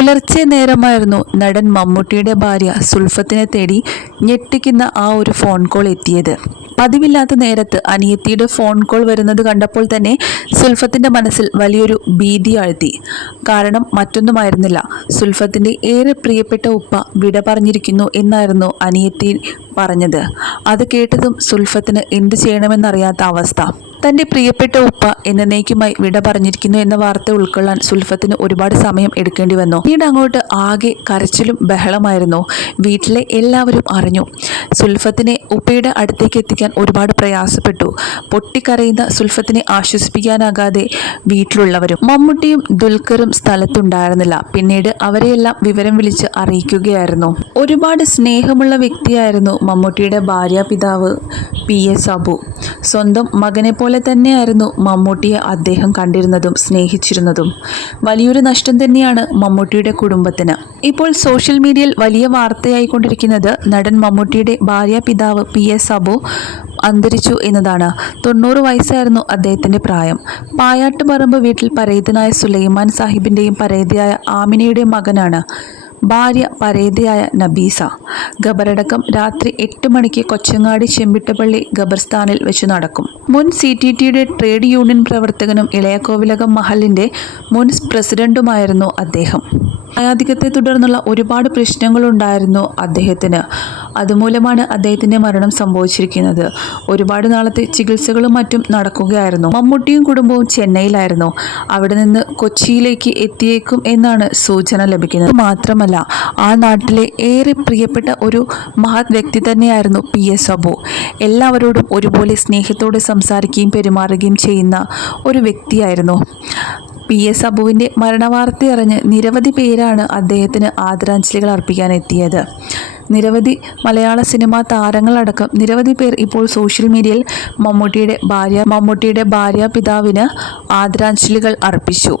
പുലർച്ചെ നേരമായിരുന്നു നടൻ മമ്മൂട്ടിയുടെ ഭാര്യ സുൽഫത്തിനെ തേടി ഞെട്ടിക്കുന്ന ആ ഒരു ഫോൺ കോൾ എത്തിയത്. പതിവില്ലാത്ത നേരത്ത് അനിയത്തിയുടെ ഫോൺ കോൾ വരുന്നത് കണ്ടപ്പോൾ തന്നെ സുൽഫത്തിന്റെ മനസ്സിൽ വലിയൊരു ഭീതി ആഴ്ത്തി. കാരണം മറ്റൊന്നുമായിരുന്നില്ല. സുൽഫത്തിന്റെ ഏറെ പ്രിയപ്പെട്ട ഉപ്പ വിട പറഞ്ഞിരിക്കുന്നു എന്നായിരുന്നു അനിയത്തി പറഞ്ഞത്. അത് കേട്ടതും സുൽഫത്തിന് എന്ത് ചെയ്യണമെന്നറിയാത്ത അവസ്ഥ. തന്റെ പ്രിയപ്പെട്ട ഉപ്പ എന്നേക്കുമായി വിട പറഞ്ഞിരിക്കുന്നു എന്ന വാർത്ത ഉൾക്കൊള്ളാൻ സുൽഫത്തിന് ഒരുപാട് സമയം എടുക്കേണ്ടി വന്നു. പിന്നീട് അങ്ങോട്ട് ആകെ കരച്ചിലും ബഹളമായിരുന്നു. വീട്ടിലെ എല്ലാവരും അറിഞ്ഞു. സുൽഫത്തിനെ ഉപ്പയുടെ അടുത്തേക്ക് എത്തിക്കാൻ ഒരുപാട് പ്രയാസപ്പെട്ടു. പൊട്ടിക്കരയുന്ന സുൽഫത്തിനെ ആശ്വസിപ്പിക്കാനാകാതെ വീട്ടിലുള്ളവരും മമ്മൂട്ടിയും ദുൽഖറും സ്ഥലത്തുണ്ടായിരുന്നില്ല. പിന്നീട് അവരെയെല്ലാം വിവരം വിളിച്ച് അറിയിക്കുകയായിരുന്നു. ഒരുപാട് സ്നേഹമുള്ള വ്യക്തിയായിരുന്നു മമ്മൂട്ടിയുടെ ഭാര്യ പിതാവ് പി എസ് അബു സ്വന്തം മകനെ പോലെ തന്നെയായിരുന്നു മമ്മൂട്ടിയെ അദ്ദേഹം കണ്ടിരുന്നതും സ്നേഹിച്ചിരുന്നതും. വലിയൊരു നഷ്ടം തന്നെയാണ് മമ്മൂട്ടിയുടെ കുടുംബത്തിന്. ഇപ്പോൾ സോഷ്യൽ മീഡിയയിൽ വലിയ വാർത്തയായിക്കൊണ്ടിരിക്കുന്നത് നടൻ മമ്മൂട്ടിയുടെ ഭാര്യ പിതാവ് പി എസ് അബു അന്തരിച്ചു എന്നതാണ്. തൊണ്ണൂറ് വയസ്സായിരുന്നു അദ്ദേഹത്തിന്റെ പ്രായം. പായാട്ടുപറമ്പ് വീട്ടിൽ പരേതനായ സുലൈമാൻ സാഹിബിന്റെയും പരേതയായ ആമിനയുടെയും മകനാണ്. ഭാര്യ പരേതയായ നബീസ. ഖബറടക്കം രാത്രി എട്ട് മണിക്ക് കൊച്ചങ്ങാടി ചെമ്പിട്ടപ്പള്ളി ഖബർസ്ഥാനിൽ വെച്ച് നടക്കും. മുൻ സി ടി ടിയുടെ ട്രേഡ് യൂണിയൻ പ്രവർത്തകനും ഇളയക്കോവിലകം മഹലിന്റെ മുൻ പ്രസിഡന്റുമായിരുന്നു അദ്ദേഹം. ആയാധികത്തെ തുടർന്നുള്ള ഒരുപാട് പ്രശ്നങ്ങളുണ്ടായിരുന്നു അദ്ദേഹത്തിന്. അതുമൂലമാണ് അദ്ദേഹത്തിന്റെ മരണം സംഭവിച്ചിരിക്കുന്നത്. ഒരുപാട് നാളത്തെ ചികിത്സകളും മറ്റും നടക്കുകയായിരുന്നു. മമ്മൂട്ടിയും കുടുംബവും ചെന്നൈയിലായിരുന്നു. അവിടെ നിന്ന് കൊച്ചിയിലേക്ക് എത്തിയേക്കും എന്നാണ് സൂചന ലഭിക്കുന്നത്. മാത്രമല്ല ആ നാട്ടിലെ ഏറെ പ്രിയപ്പെട്ട ഒരു മഹത് വ്യക്തി തന്നെയായിരുന്നു പി എസ് അബു. എല്ലാവരോടും ഒരുപോലെ സ്നേഹത്തോടെ സംസാരിക്കുകയും പെരുമാറുകയും ചെയ്യുന്ന ഒരു വ്യക്തിയായിരുന്നു. പി എസ് അബുവിന്റെ മരണവാർത്തയറിഞ്ഞ് നിരവധി പേരാണ് അദ്ദേഹത്തിന് ആദരാഞ്ജലികൾ അർപ്പിക്കാൻ എത്തിയത്. നിരവധി മലയാള സിനിമാ താരങ്ങളടക്കം നിരവധി പേർ ഇപ്പോൾ സോഷ്യൽ മീഡിയയിൽ മമ്മൂട്ടിയുടെ ഭാര്യ മമ്മൂട്ടിയുടെ ഭാര്യ പിതാവിന് ആദരാഞ്ജലികൾ അർപ്പിച്ചു.